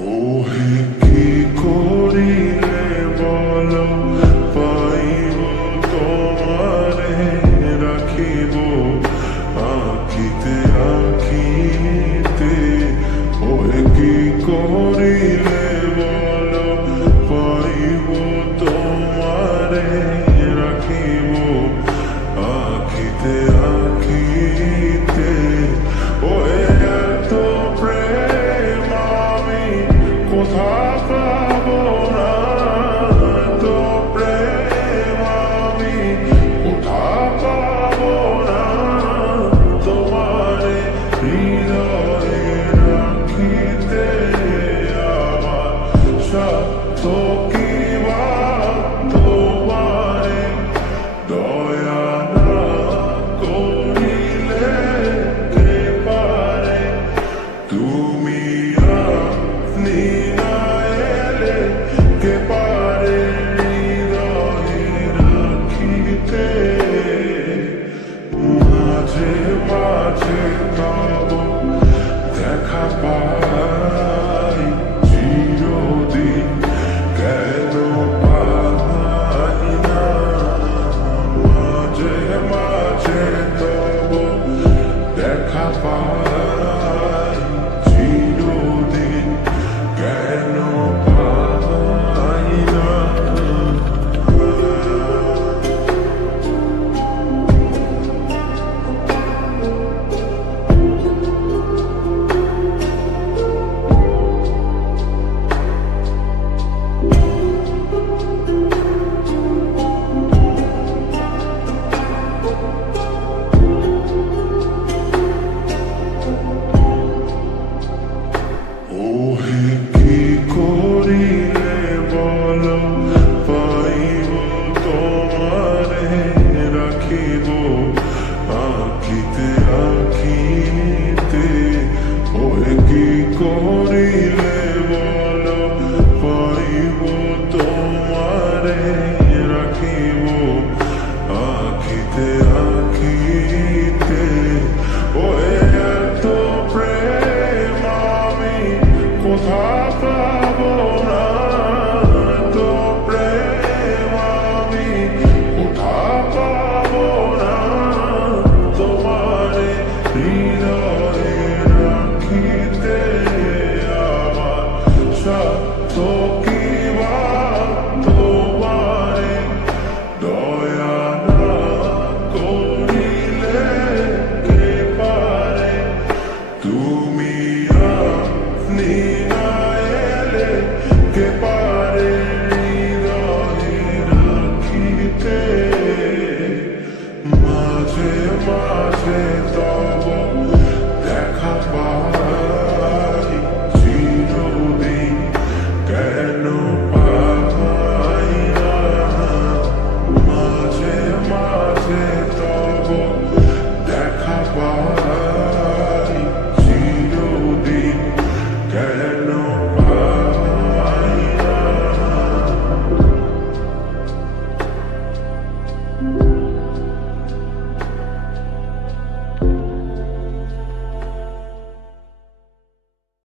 ওহে কি করিলে বলো, পাইব তোমারে রাখিব আঁখিতে আঁখিতে। ওহে কি করিলে বলো, পাইব তোমারে রাখিব আঁখিতে আঁখিতে। ওহে এত প্রেম আমি কোথা পাবো না, এত প্রেম আমি কোথা পাবো না। তোমারে হৃদয়ে রাখিতে আমার সাধ্য কি বা তোমারে দয়া না করিলে কে পারে। তুমি আপনি না এলে কে পারে হৃদয়ে রাখিতে। মাঝে মাঝে তব দেখা পাই, চিরদিন কেন পাই না। মাঝে মাঝে তব দেখা পাই, চিরদিন কেন পাই না। ওহে কি করিলে বলো, পাইব তোমারে রাখিব আঁখিতে আঁখিতে। ওহে কি করিলে বলো, পাইব তোমারে রাখিব আঁখিতে আঁখিতে। ওহে এত প্রেম আমি কোথা পাবো না, এত প্রেম আমি কোথা পাবো না। তোমারে হৃদয়ে রাখিতে আমার সাধ্য কি বা তোমারে দয়া না করিলে কে পারে। তুমি আপনি না এলে কে পারে হৃদয়ে রাখিতে। মাঝে মাঝে